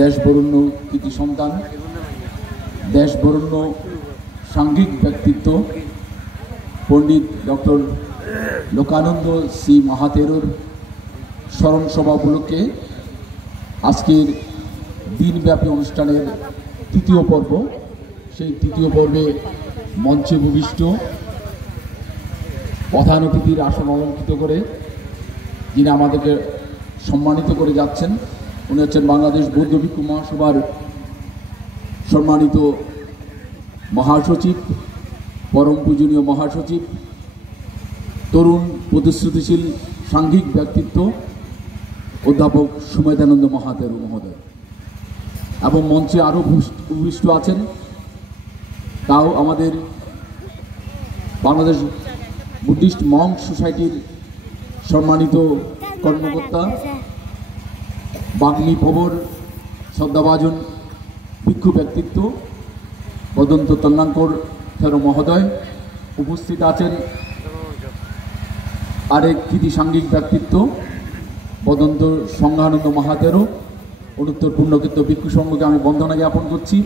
দেশ বরেণ্য কৃতি সন্তান, দেশ বরেণ্য সাংঘিক ব্যক্তিত্ব পণ্ডিত ডক্টর লোকানন্দ সি মাহাতেরোর স্মরণ সভা উপলক্ষে আজকের দিনব্যাপী অনুষ্ঠানের তৃতীয় পর্ব। সেই তৃতীয় পর্বে মঞ্চে ভূমিষ্ঠ প্রধান অতিথির আসন অলঙ্কৃত করে যিনি আমাদেরকে সম্মানিত করে যাচ্ছেন, উনি হচ্ছেন বাংলাদেশ বৌদ্ধ ভিক্ষু মহাসভার সম্মানিত মহাসচিব, পরম পূজনীয় মহাসচিব, তরুণ প্রতিশ্রুতিশীল সাংঘিক ব্যক্তিত্ব অধ্যাপক সুমেধানন্দ মাহাতেরো মহোদয়। এবং মঞ্চে আরও ভূমিষ্ঠ আছেন, তাও আমাদের বাংলাদেশ বুদ্ধিস্ট মঙ্ক সোসাইটির সম্মানিত কর্মকর্তা, বাগ্মী প্রবর শ্রদ্ধাভাজন ভিক্ষু ব্যক্তিত্ব বদন্ত তন্নাঙ্কর থেরো মহোদয়। উপস্থিত আছেন আরেক কৃতি সাংঘিক ব্যক্তিত্ব বদন্ত সংঘানন্দ মাহাতেরো। অনুত্তর পূর্ণকীর্ত ভিক্ষু সংঘকে আমি বন্দনা জ্ঞাপন করছি।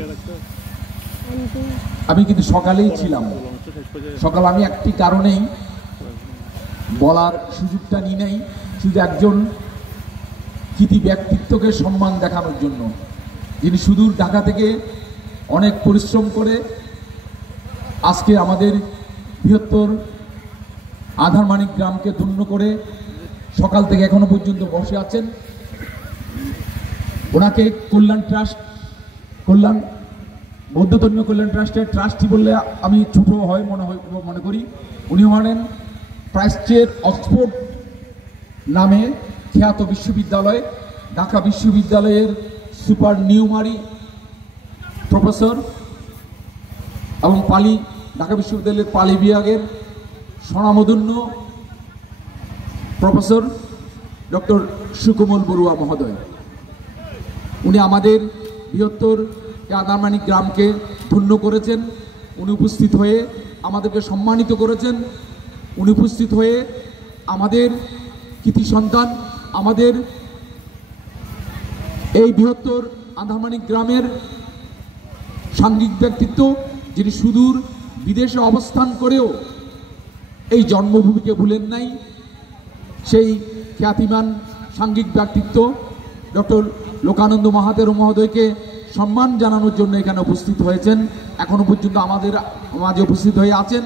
আমি কিন্তু সকালেই ছিলাম, সকাল আমি একটি কারণেই বলার সুযোগটা নিই নাই, শুধু একজন কৃতি ব্যক্তিত্বকে সম্মান দেখানোর জন্য, যিনি সুদূর ঢাকা থেকে অনেক পরিশ্রম করে আজকে আমাদের বৃহত্তর আধারমানিক গ্রামকে ধন্য করে সকাল থেকে এখনো পর্যন্ত বসে আছেন। ওনাকে কল্যাণ ট্রাস্ট, কল্যাণ বৌদ্ধ ধর্মীয় কল্যাণ ট্রাস্টের ট্রাস্টি বললে আমি ছোট হয় মনে করি। উনি হলেন প্রাইস্টের অক্সফোর্ড নামে খ্যাত বিশ্ববিদ্যালয়, ঢাকা বিশ্ববিদ্যালয়ের সুপার নিউমারি প্রফেসর এবং ঢাকা বিশ্ববিদ্যালয়ের পালি বিভাগের স্বনামধন্য প্রফেসর ডক্টর সুকোমল বড়ুয়া মহোদয়। উনি আমাদের বৃহত্তর আধারমানিক গ্রামকে ধন্য করেছেন। উনি উপস্থিত হয়ে আমাদেরকে সম্মানিত করেছেন। উনি উপস্থিত হয়ে আমাদের কৃতি সন্তান, আমাদের এই বৃহত্তর আধারমানিক গ্রামের সাংঘিক ব্যক্তিত্ব, যিনি সুদূর বিদেশে অবস্থান করেও এই জন্মভূমিকে ভুলেন নাই, সেই খ্যাতিমান সাংঘিক ব্যক্তিত্ব ডক্টর লোকানন্দ মাহাতেরো মহোদয়কে সম্মান জানানোর জন্য এখানে উপস্থিত হয়েছেন, এখনো পর্যন্ত আমাদের মাঝে উপস্থিত হয়ে আছেন।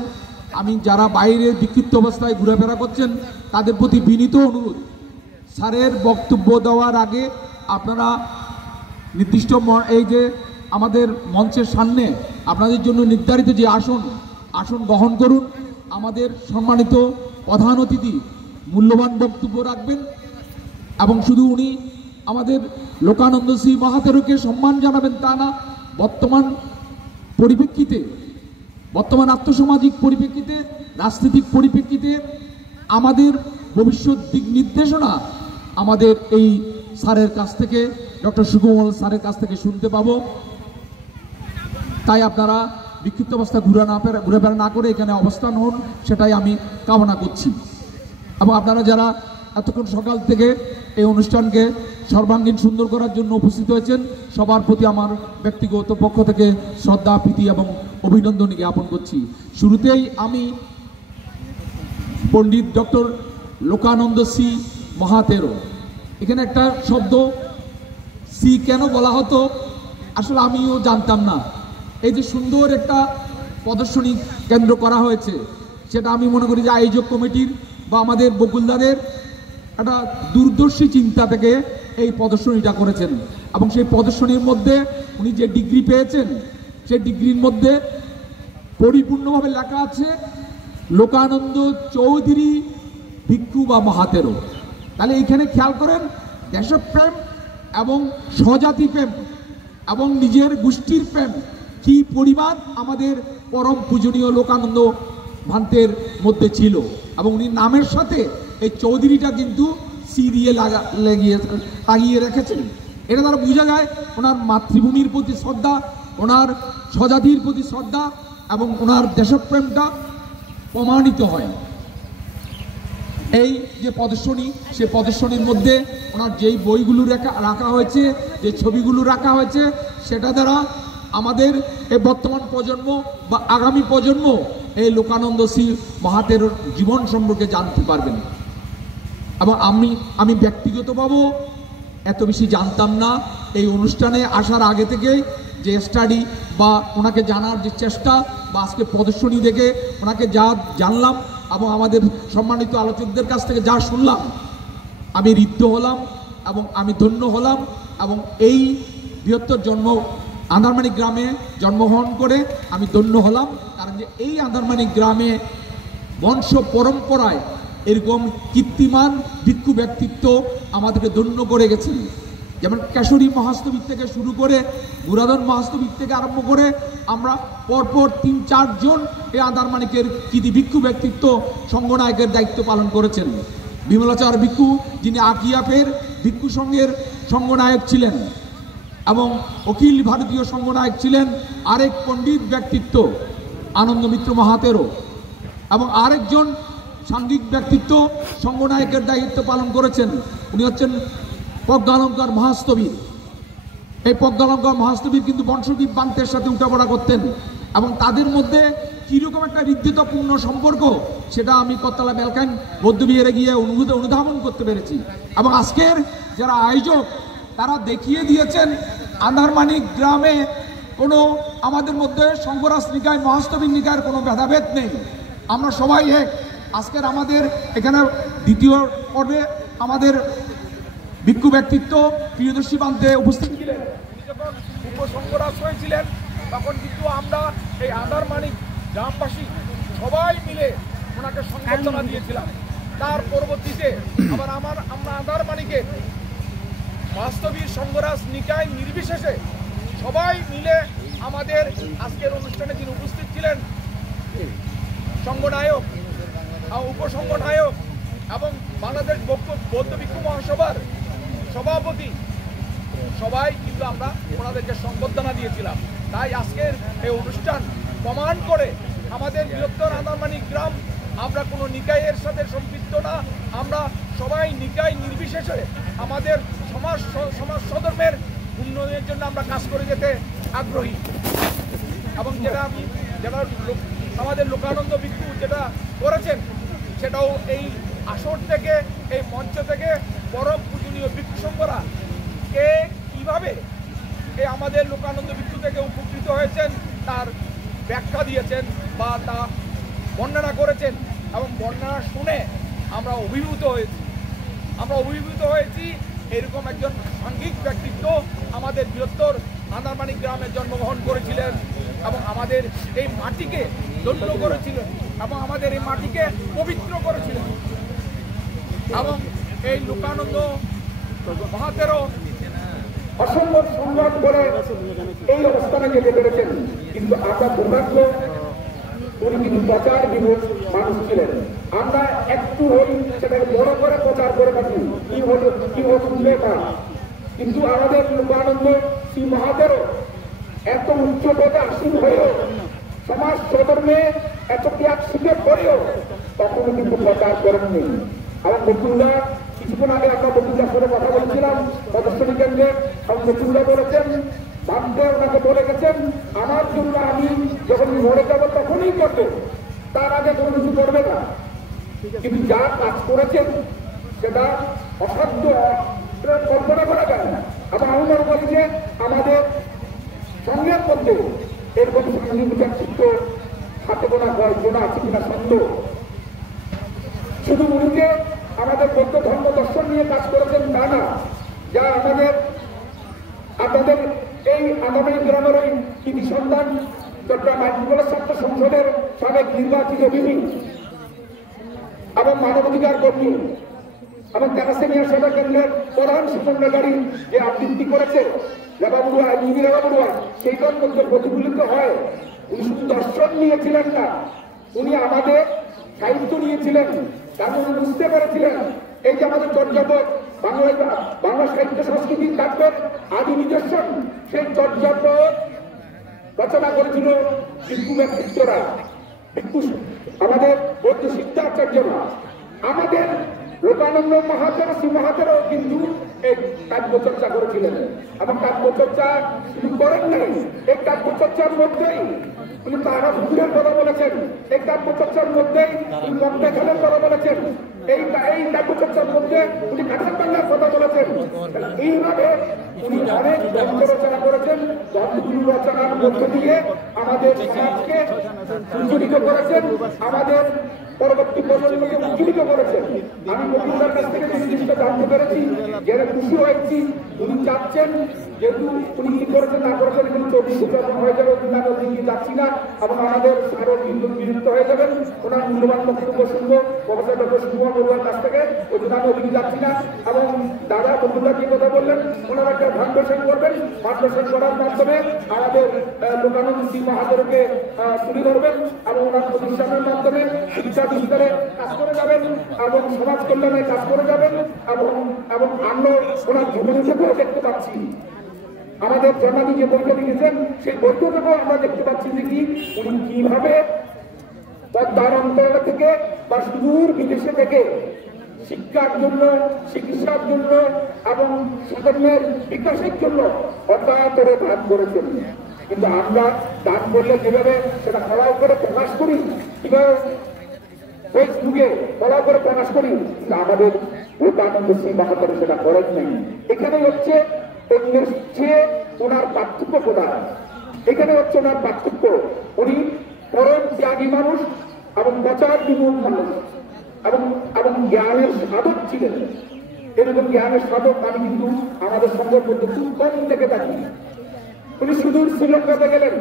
আমি যারা বাইরে বিক্ষিপ্ত অবস্থায় ঘোরাফেরা করছেন তাদের প্রতি বিনীত অনুরোধ, স্যারের বক্তব্য দেওয়ার আগে আপনারা নির্দিষ্ট এই যে আমাদের মঞ্চের সামনে আপনাদের জন্য নির্ধারিত যে আসন গ্রহণ করুন। আমাদের সম্মানিত প্রধান অতিথি মূল্যবান বক্তব্য রাখবেন এবং শুধু উনি আমাদের লোকানন্দ সি মাহাতেরোকে সম্মান জানাবেন তা না, বর্তমান পরিপ্রেক্ষিতে, বর্তমান আর্থসামাজিক পরিপ্রেক্ষিতে, রাজনৈতিক পরিপ্রেক্ষিতে আমাদের ভবিষ্যৎ দিক নির্দেশনা আমাদের এই স্যারের কাছ থেকে, ডক্টর সুকোমল স্যারের কাছ থেকে শুনতে পাবো। তাই আপনারা বিক্ষিপ্ত অবস্থা ঘুরাফেরা না করে এখানে অবস্থান হন, সেটাই আমি কামনা করছি। এবং আপনারা যারা এতক্ষণ সকাল থেকে এই অনুষ্ঠানকে সর্বাঙ্গীন সুন্দর করার জন্য উপস্থিত হয়েছেন, সবার প্রতি আমার ব্যক্তিগত পক্ষ থেকে শ্রদ্ধা, প্রীতি এবং অভিনন্দন জ্ঞাপন করছি। শুরুতেই আমি পণ্ডিত ডক্টর লোকানন্দ সি মাহাতেরো, এখানে একটা শব্দ সি কেন বলা হতো আসলে আমিও জানতাম না। এই যে সুন্দর একটা প্রদর্শনী কেন্দ্র করা হয়েছে, সেটা আমি মনে করি যে আয়োজক কমিটির বা আমাদের বকুলদারের একটা দূরদর্শী চিন্তা থেকে এই প্রদর্শনীটা করেছেন। এবং সেই প্রদর্শনীর মধ্যে উনি যে ডিগ্রি পেয়েছেন, সেই ডিগ্রির মধ্যে পরিপূর্ণভাবে লেখা আছে লোকানন্দ চৌধুরী ভিক্ষু বা মাহাতেরো। তাহলে এইখানে খেয়াল করেন, দেশপ্রেম এবং স্বজাতি প্রেম এবং নিজের গোষ্ঠীর প্রেম কি পরিমাণ আমাদের পরম পূজনীয় লোকানন্দ ভান্তের মধ্যে ছিল। এবং উনি নামের সাথে এই চৌধুরীটা কিন্তু সি দিয়ে লাগিয়ে রেখেছেন। এটা দ্বারা বোঝা যায় ওনার মাতৃভূমির প্রতি শ্রদ্ধা, ওনার স্বজাতির প্রতি শ্রদ্ধা এবং ওনার দেশপ্রেমটা প্রমাণিত হয়। এই যে প্রদর্শনী, সে প্রদর্শনীর মধ্যে ওনার যেই বইগুলো রাখা হয়েছে, যে ছবিগুলো রাখা হয়েছে, সেটা দ্বারা আমাদের এই বর্তমান প্রজন্ম বা আগামী প্রজন্ম এই লোকানন্দ শ্রী মহাতের জীবন সম্পর্কে জানতে পারবেন। এবং আমি ব্যক্তিগতভাবে এত বেশি জানতাম না। এই অনুষ্ঠানে আসার আগে থেকেই যে স্টাডি বা ওনাকে জানার যে চেষ্টা বা আজকে প্রদর্শনী দেখে ওনাকে যা জানলাম এবং আমাদের সম্মানিত আলোচকদের কাছ থেকে যা শুনলাম, আমি ঋদ্ধ হলাম এবং আমি ধন্য হলাম। এবং এই বৃহত্তর আন্ধারমানিক গ্রামে জন্মগ্রহণ করে আমি ধন্য হলাম, কারণ যে এই আন্ধারমানিক গ্রামে বংশ পরম্পরায় এরকম কীর্তিমান ভিক্ষু ব্যক্তিত্ব আমাদেরকে ধন্য করে গেছেন। যেমন কেশরী মহাস্তবিক থেকে শুরু করে মুরাদন মহাস্তবিক থেকে আরম্ভ করে আমরা পরপর ৩-৪ জন এই আন্ধারমানিকের কৃতি ভিক্ষু ব্যক্তিত্ব সংঘনায়কের দায়িত্ব পালন করেছেন। বিমলাচার ভিক্ষু, যিনি আকিয়াফের ভিক্ষু সংঘের সংঘনায়ক ছিলেন, এবং অখিল ভারতীয় সংঘনায়ক ছিলেন আরেক পণ্ডিত ব্যক্তিত্ব আনন্দ মিত্র মহাতেরও, এবং আরেকজন সাংঘিক ব্যক্তিত্ব সংঘনায়কের দায়িত্ব পালন করেছেন। উনি হচ্ছেন প্রজ্ঞালঙ্কার মহাস্তবীর। এই প্রজ্ঞালঙ্কার মহাস্তবীর কিন্তু বংশগীত বান্তের সাথে উঠাপড়া করতেন, এবং তাদের মধ্যে কীরকম একটা হৃদ্যতাপূর্ণ সম্পর্ক সেটা আমি কতলা বেলকাইন বৌদ্ধবিহারে গিয়ে অনুধাবন করতে পেরেছি। এবং আজকের যারা আয়োজক তারা দেখিয়ে দিয়েছেন আন্ধারমানিক গ্রামে কোনো আমাদের মধ্যে শঙ্করাজ নিকায় মহাস্তবীর নিকায়ের কোনো ভেদাভেদ নেই, আমরা সবাই এক। আজকের আমাদের এখানে দ্বিতীয় পর্বে আমাদের ভিক্ষু ব্যক্তিত্ব প্রিয়দর্শী বান্তে উপস্থিত ছিলেন। যখন উপসংঘরাজ হয়েছিলেন তখন কিন্তু আমরা এই আন্ধারমানিক গ্রামবাসী সবাই মিলে ওনাকে সংবর্ধনা দিয়েছিলাম। তার পরবর্তীতে আবার আমরা আন্ধারমানিকের বাস্তবীর সংঘরাজ নিকায় নির্বিশেষে সবাই মিলে আমাদের আজকের অনুষ্ঠানে যিনি উপস্থিত ছিলেন সংঘনায়ক, উপসংঘনায়ক এবং বাংলাদেশ বৌদ্ধ ভিক্ষু মহাসভার সভাপতি, সবাই কিন্তু আমরা ওনাদেরকে সংবর্ধনা দিয়েছিলাম। তাই আজকের এই অনুষ্ঠান প্রমাণ করে আমাদের বৃহত্তর আন্ধারমানিক গ্রাম আমরা কোনো নিকায়ের সাথে সম্পৃক্ত না, আমরা সবাই নিকায় নির্বিশেষে আমাদের সমাজ সধর্মের উন্নয়নের জন্য আমরা কাজ করে যেতে আগ্রহী। এবং যেটা আমাদের লোকানন্দ ভিক্ষু যেটা করেছেন সেটাও এই আসর থেকে, এই মঞ্চ থেকে পরম পূজনীয় ভিক্ষু সংঘরা কে কীভাবে আমাদের লোকানন্দ ভিক্ষু থেকে উপকৃত হয়েছেন তার ব্যাখ্যা দিয়েছেন বা তা বর্ণনা করেছেন, এবং বর্ণনা শুনে আমরা অভিভূত হয়েছি। এরকম একজন সাংঘিক ব্যক্তিত্ব আমাদের বৃহত্তর আন্ধারমানিক গ্রামে জন্মগ্রহণ করেছিলেন এবং আমাদের এই মাটিকে ধন্য করেছিলেন এবং আমাদের এই মাটিকে পবিত্র করেছিলেন। এবং এই লোকানন্দ মহাতেরও অসম্ভব সংগ্রাম করে এই অবস্থানে যেতে পেরেছেন, কিন্তু আমরা দুর্ভাগ্য উনি কিন্তু প্রচার বিমুখ মানুষ ছিলেন। আমরা একটু হই সেটাকে বড় করে প্রচার করে থাকি, কি শুনলে পাই, কিন্তু আমাদের লোকানন্দ শ্রী মহাদেরও এত উচ্চ পদে আসীন হয়েও সমাজ সধর্মে এত ত্যাগ স্বীকার করেও তখনও কিন্তু প্রচার করেননি। এবং বকুল্লা কিছুক্ষণ আগে আমরা বকুল্লার সাথে কথা বলছিলাম প্রদর্শনী কেন্দ্রে, এবং বকুল্লা বলেছেন বান্ধে ওনাকে বলে গেছেন আমার জন্য আমি যখন মরে যাব তখনই করবে, তার আগে কোনো কিছু করবে না। কিন্তু যা কাজ করেছেন সেটা অসাধ্য, কল্পনা করা যায় না। এবং আমি মনে করি যে আমাদের সঙ্গের মধ্যে এরকম সাংঘিক ব্যক্তিত্ব হাতে গোনা কয়েকজন আছে কিনা সন্দেহ। শুধু উনিকে আমাদের বৌদ্ধ ধর্ম দর্শন নিয়ে কাজ করেছেন তা না, যা আপনাদের এই আন্ধারমানিক গ্রামের ওই কৃতি সন্তান চট্টগ্রাম আইনজীবী ছাত্র সংসদের সাবেক নির্বাচিত বিধি এবং মানবাধিকার কর্মী এবং ক্যারাসেমিয়া সেবা কেন্দ্রের প্রধান সমন্বয়কারী যে আবৃত্তি করেছে লেবাবুড়ুয়া আইনজীবী লেবাবুড়ুয়া, সেইটার মধ্যে প্রতিফলিত হয় উনি শুধু দর্শন নিয়েছিলেন না, উনি আমাদের সাহিত্য নিয়েছিলেন। তারপর উনি বুঝতে পেরেছিলেন এই যে আমাদের চর্যাপদ বাংলা সাহিত্য সংস্কৃতির কাব্যের আদি নিদর্শন, সেই চর্যাপদ রচনা করেছিল ভিক্ষু ব্যক্তিত্বরা, আমাদের বৌদ্ধ সিদ্ধাচার্যরা। আমাদের লোকানন্দ মাহাতের শ্রী মাহাতেরও কিন্তু এই কাব্যচর্চা করেছিলেন এবং কাব্যচর্চা শুরু করেন নাই। এই কাব্যচর্চার মধ্যেই উনি তারা হুজুরের কথা বলেছেন, এই কাব্যচর্চার মধ্যেই উনি মক্কা খালের কথা বলেছেন, এই কাব্যচর্চার মধ্যে উনি কাঠার বাংলার কথা বলেছেন। এইভাবে উনি অনেক গ্রন্থ রচনা করেছেন। গ্রন্থগুলি রচনার মধ্য দিয়ে আমাদের সমাজকে উজ্জ্বলিত করেছেন, আমাদের পরবর্তী প্রজন্মকে উজ্জ্বলিত করেছেন। আমি মজুমদার কাছ থেকে যে জিনিসটা জানতে পেরেছি, জেনে খুশি হয়েছি। উনি চাচ্ছেন যেহেতু উনি কি করেছেন না করেছেন এগুলো 24 ঘন্টা হয়ে যাবে, আমি দিকে যাচ্ছি না এবং আমাদের আরো বিরুদ্ধ হয়ে যাবেন। ওনার মূল্যবান বক্তব্য শুনবো প্রফেসর ডক্টর সুকুমার বড়ুয়ার কাছ থেকে, ওই জন্য আমি ওদিকে যাচ্ছি না। এবং দাদা বন্ধুরা যে কথা বললেন, ওনারা একটা ফাউন্ডেশন করবেন, ফাউন্ডেশন করার মাধ্যমে আমাদের লোকানন্দ শ্রী মাহাদেরকে তুলে ধরবেন এবং ওনার প্রতিষ্ঠানের মাধ্যমে শিক্ষা বিস্তারে কাজ করে যাবেন এবং সমাজ কল্যাণে কাজ করে যাবেন। এবং আমরা ওনার জীবনী থেকেও দেখতে পাচ্ছি, আমাদের জন্মাদি যে বইটা লিখেছেন সেই বইটা থেকেও আমরা দেখতে পাচ্ছি যে কি উনি কিভাবে পদ্মার অঞ্চল থেকে বা সুদূর বিদেশে থেকে শিক্ষার জন্য, চিকিৎসার জন্য এবং সাধারণের বিকাশের জন্য অব্যাহতরে দান করেছেন। কিন্তু আমরা দান করলে কিভাবে সেটা ফলাও করে প্রকাশ করি, কিভাবে ফেসবুকে ফলাও করে প্রকাশ করি, কিন্তু আমাদের লোকানন্দ শ্রী মাহাতো সেটা করেন নাই। এখানে হচ্ছে ওনার পার্থক্য প্রদান, এখানে হচ্ছে ওনার পার্থক্য। উনি পরম ত্যাগী মানুষ এবং বচার বিমুখ মানুষ এবং জ্ঞানের সাধক ছিলেন। এরকম জ্ঞানের সাধক আমি কিন্তু আমাদের সঙ্গের মধ্যে খুব কম দেখে থাকি। উনি সুদূর শ্রীলঙ্কাতে গেলেন,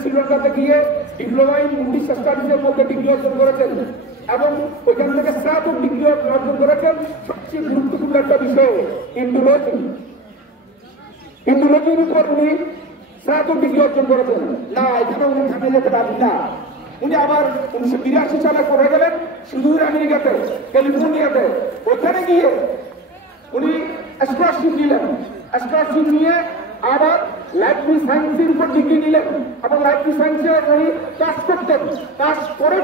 শ্রীলঙ্কাতে গিয়ে ডিপ্লোমা ইন বুদ্ধিস্ট স্টাডিজের মধ্যে ডিগ্রি অর্জন করেছেন এবং ওইখান থেকে স্নাতক ডিগ্রি অর্জন করেছেন। সবচেয়ে গুরুত্বপূর্ণ একটা বিষয় ইন্দোলজির উপর উনি স্নাতক ডিগ্রি অর্জন করেছেন। না, এখানে উনি থামে যেতে পারেন না। উনি আবার 1982 সালে করে গেলেন সুদূর আমেরিকাতে, ক্যালিফোর্নিয়াতে। ওখানে গিয়ে উনি স্কলারশিপ নিলেন, স্কলারশিপ নিয়ে আবার লাইব্রেরি সায়েন্সের উপর ডিগ্রি নিলেন এবং লাইব্রেরি সায়েন্সে উনি কাজ করতেন। কাজ করে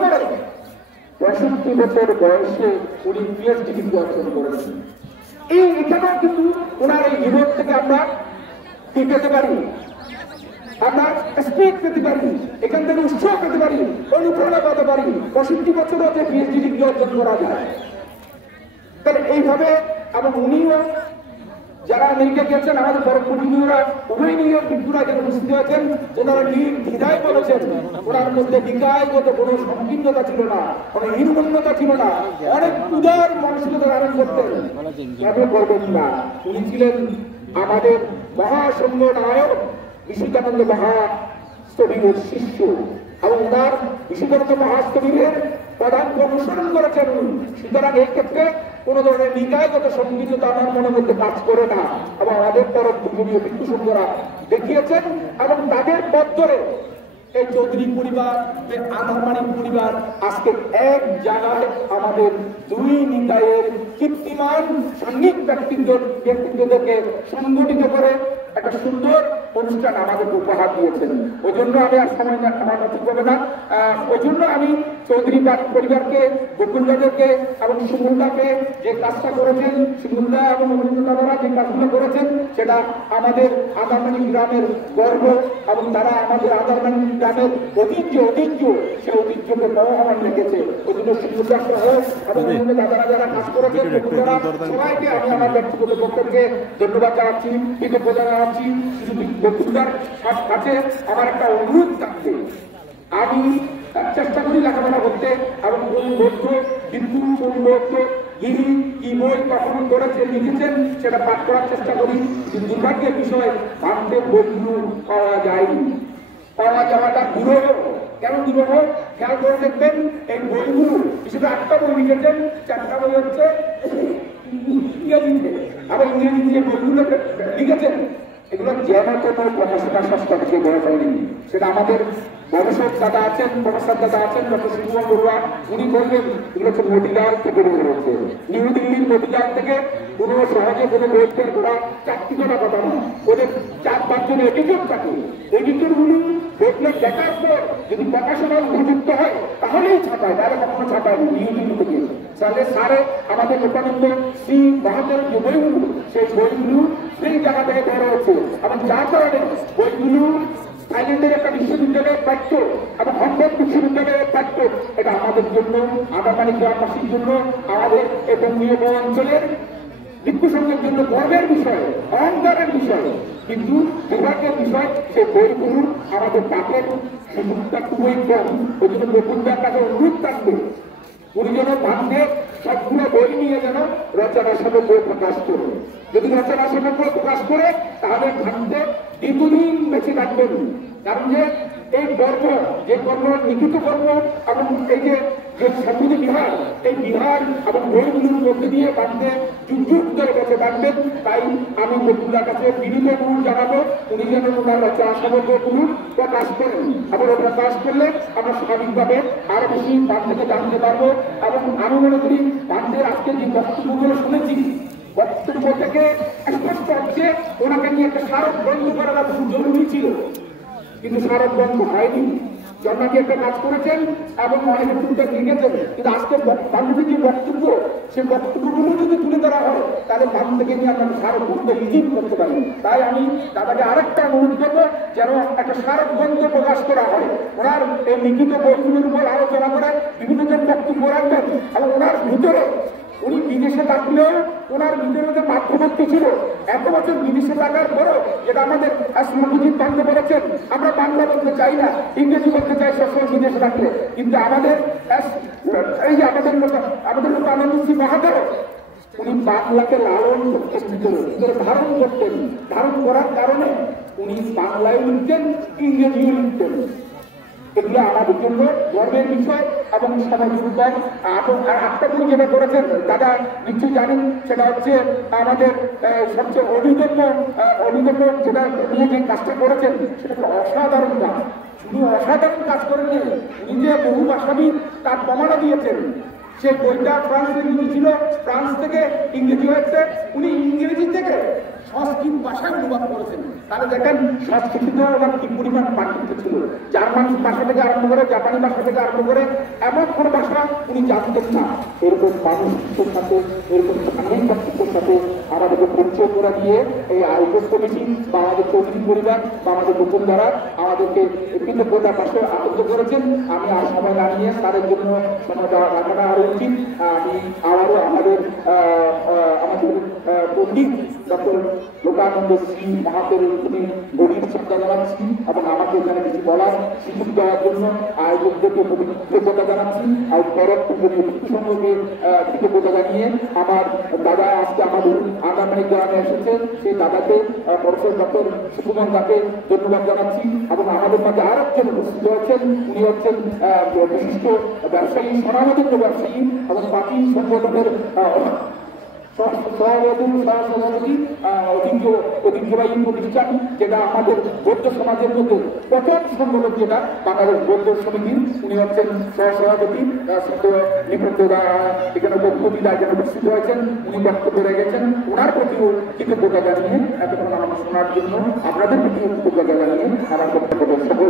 65 বছর বয়সে উনি পিএইচডি ডিগ্রি অর্জন করেছেন। এখানেও কিন্তু ওনার এই জীবন থেকে আমরা কি পেতে পারি, আমরা স্পিড পেতে পারি, এখান থেকে উৎসাহ পেতে পারি, অনুপ্রেরণা পেতে পারি। 65 বছরও যে পিএইচডি ডিগ্রি অর্জন করা যায়। তাহলে এইভাবে এবং উনিও যারা আমেরিকা গেছেন, আমাদের বড় প্রতিনিধিরা উভয় নিয়ে বিজ্ঞরা যারা উপস্থিত হয়েছেন, ওনারা নির্দ্বিধায় বলেছেন ওনার মধ্যে বিকায়গত কোনো সংকীর্ণতা ছিল না, কোনো হীনমন্যতা ছিল না, অনেক উদার মানসিকতা ধারণ করতেন। কেন করবেন না? উনি ছিলেন আমাদের মহাসংঘ নায়ক বিশ্বকানন্দ মহাস্তবীরের শিষ্য এবং ওনার বিশ্বকানন্দ মহাস্তবীরের প্রধান অনুসরণ করেছেন। সুতরাং এই ক্ষেত্রে কোন ধরনের নিকায়গত সংকীর্ণতা আমার মনের মধ্যে কাজ করে না এবং আমাদের তরফ ধর্মীয় ভিক্ষু সংঘরা দেখিয়েছেন এবং তাদের পথ ধরে এই চৌধুরী পরিবার, আধারমানিক পরিবার আজকে এক জায়গায় আমাদের দুই নিকায়ের কীর্তিমান সাংঘিক ব্যক্তিত্বদেরকে সংগঠিত করে একটা সুন্দর অনুষ্ঠান আমাদেরকে উপহার দিয়েছেন। ওই জন্য আমি আর সময় আমার ঠিক হবে না। ওই জন্য আমি চৌধুরী পরিবারকে, বকুলদাদেরকে এবং সুমুলদাকে যে কাজটা করেছেন, সুমুলদা এবং অভিনেতারা যে কাজগুলো করেছেন, সেটা আমাদের আদারমানি গ্রামের গর্ব এবং তারা আমাদের আদারমানি গ্রামের ঐতিহ্য সে ঐতিহ্যকে বহমান রেখেছে। ওই জন্য সুমুলদা সহ এবং দাদারা যারা কাজ করেছেন, সবাইকে আমি আমার ব্যক্তিগত বক্তব্যে ধন্যবাদ জানাচ্ছি, কৃতজ্ঞতা জানাচ্ছি। বক্তৃতার কাছে আমার একটা অনুরোধ থাকবে, আমি চেষ্টা করি লেখাপড়া করতে এবং কোন বৌদ্ধ, হিন্দু, কোন বৌদ্ধ গিরি কি বই কখন করেছে লিখেছেন সেটা পাঠ করার চেষ্টা করি। কিন্তু দুর্ভাগ্যের বিষয় ভারতে বইগুলো পাওয়া যায়নি। পাওয়া যাওয়াটা দুরূহ। কেন দুরূহ? খেয়াল করে দেখবেন এই বইগুলো বিশেষ 8টা বই লিখেছেন, 4টা বই হচ্ছে ইংরেজিতে। আবার ইংরেজি যে বইগুলো লিখেছেন এগুলো যেন কোনো প্রকাশনা সংস্থা থেকে বের হয়নি। সেটা আমাদের গবেষক দাদা আছেন, প্রফেসর দাদা আছেন, ডক্টর সুকুমার বড়ুয়া, উনি বলবেন এগুলো হচ্ছে মতিলাল থেকে বের হয়েছে। নিউ দিল্লির মতিলাল থেকে কোনো সহজে কোনো বইতে করা চাকরিগত কথা না। ওদের 4-5 জন এডিটর থাকে। এডিটরগুলি দেখলে দেখার পর যদি প্রকাশনা উপযুক্ত হয় তাহলেই ছাপায়, তাহলে কখনো ছাপায় নিউ দিল্লি থেকে। তাহলে স্যারে আমাদের লোকানন্দ শ্রী মহাদেবের যে বইগুলো সেই বইগুলো সেই জায়গা থেকে ধরা হচ্ছে এবং যার কারণে বইগুলো থাইল্যান্ডের একটা বিশ্ববিদ্যালয়ের পাঠ্য এবং হংকং বিশ্ববিদ্যালয়ের পাঠ্য এটা আমাদের জন্য আগামী গ্রামবাসীর জন্য আমাদের এই বঙ্গীয় অঞ্চলের বিদ্যুৎসঙ্গের জন্য গর্বের বিষয় অহংকারের বিষয় কিন্তু দুর্ভাগ্যের বিষয় সে বইগুলো আমাদের পাঠের সুযোগটা খুবই কম ওই জন্য বকুলদার কাছে অনুরোধ থাকবে উনি যেন ভাবতে সবগুলো বই নিয়ে যেন রচনা সমগ্র প্রকাশ করে যদি রচনা সমগ্র প্রকাশ করে তাহলে ভাবতে দীর্ঘদিন বেঁচে থাকবেন কারণ যে এই কর্ম যে কর্ম লিখিত কর্ম এবং এই যে সমৃদ্ধ বিহার এই বিহার এবং বইগুলোর মধ্যে দিয়ে বাঁধতে যুগ ধরে বেঁচে থাকবেন তাই আমি বকুলার কাছে বিনীত অনুরোধ জানাবো উনি যেন ওনার রচনা সমগ্রগুলো প্রকাশ করেন এবং প্রকাশ করলে আমরা স্বাভাবিকভাবে আরো বেশি বাঁধ থেকে জানতে পারবো এবং আমি মনে করি বাঁধের আজকে যে বক্তব্যগুলো শুনেছি বক্তব্য থেকে স্পষ্ট হচ্ছে ওনাকে নিয়ে একটা স্মারক বন্ধ করাটা খুব জরুরি ছিল কিন্তু স্মারক বন্ধ হয়নি জন্মাকে একটা কাজ করেছেন এবং অনেকে চিন্তা লিখেছেন কিন্তু আজকে বান্ধবীর যে বক্তব্য সেই বক্তব্যগুলো যদি তুলে ধরা হয় তাহলে বান্ধব থেকে নিয়ে আপনাকে স্মারক বন্ধ রিজিভ করতে পারেন তাই আমি দাদাকে আরেকটা অনুরোধ করবো যেন একটা স্মারক বন্ধ প্রকাশ করা হয় ওনার এই লিখিত বইগুলোর উপর আলোচনা করে বিভিন্ন জন বক্তব্য রাখবেন এবং ওনার ভিতরে উনি বিদেশে থাকলেও ওনার ভিতরে যে মাধ্যমত্ব ছিল এত বছর বিদেশে থাকার পরও যেটা আমাদের মুজিব বাংলা বলেছেন আমরা বাংলা বলতে চাই না ইংরেজি বলতে চাই সবসময় বিদেশে থাকলে কিন্তু আমাদের এই যে আমাদের লোক আনন্দ সিং মহাদেব উনি বাংলাকে লালন করতেন ভিতরে ধারণ করতেন ধারণ করার কারণে উনি বাংলায় লিখতেন ইংরেজিও লিখতেন এগুলো আমাদের জন্য গর্বের বিষয় এবং সমাজের একটা বই যেটা করেছেন দাদা নিশ্চয়ই জানেন সেটা হচ্ছে আমাদের সবচেয়ে অভিনব যেটা নিয়ে যে কাজটা করেছেন সেটা হলো অসাধারণ কাজ শুধু অসাধারণ কাজ করেন নিজে বহু ভাষাবিদ তার প্রমাণও দিয়েছেন সেই বইটা ফ্রান্সে ছিল ফ্রান্স থেকে ইংরেজি হয়েছে উনি ইংরেজি থেকে সংস্কৃত ভাষায় অনুবাদ করেছেন তাহলে দেখেন সংস্কৃতিতে ওনার কি পরিমাণ পাণ্ডিত্য ছিল জার্মান ভাষা থেকে আরম্ভ করে জাপানি ভাষা থেকে আরম্ভ করে এমন কোন ভাষা উনি জানতেন না এরকম মানুষের সাথে এরকম সাংবাদিক ব্যক্তিত্বের সাথে আমাদেরকে পরিচয় করে দিয়ে এই আয়োজক কমিটি বা আমাদের চৌধুরী পরিবার বা আমাদের নতুন দ্বারা আমাদেরকে কৃতজ্ঞতার পাশে আনন্দ করেছেন আমি আর সময় না নিয়ে তাদের জন্য সময় দেওয়া রাখাটা আরো উচিত আমি আবারও আমাদের পণ্ডিত ডক্টর লোকানন্দ শ্রী মহাদেবের প্রতি গভীর শ্রদ্ধা জানাচ্ছি এবং আমাকে এখানে কিছু বলার সুযোগ দেওয়ার জন্য আয়োজকদেরকে কৃতজ্ঞতা জানাচ্ছি আর সঙ্গে কৃতজ্ঞতা জানিয়ে আমার দাদা আজকে আমাদের আগামী গ্রামে এসেছেন সেই দাদাকে প্রফেসর ডক্টর সুকুমার দাকে ধন্যবাদ জানাচ্ছি এবং আমাদের মাঝে আর একজন উপস্থিত হচ্ছেন উনি হচ্ছেন বিশিষ্ট ব্যবসায়ী স্বনামধন্য ব্যবসায়ী এবং বাকি সংগঠনের ঐতিহ্যবাহী প্রতিষ্ঠান যেটা আমাদের বৌদ্ধ সমাজের মধ্যে প্রথম সংগঠন যেটা বাংলাদেশ বৌদ্ধ সমিতির উনি হচ্ছেন সহসভাপতি এখানে বক্তব্যবিদা এখানে উপস্থিত হয়েছেন উনি বক্তব্য রেখেছেন ওনার প্রতিও কৃতজ্ঞতা জানিয়ে এতক্ষণ আমার শোনার জন্য আপনাদের প্রতিও কৃতজ্ঞতা জানিয়ে আমার বক্তব্য সকল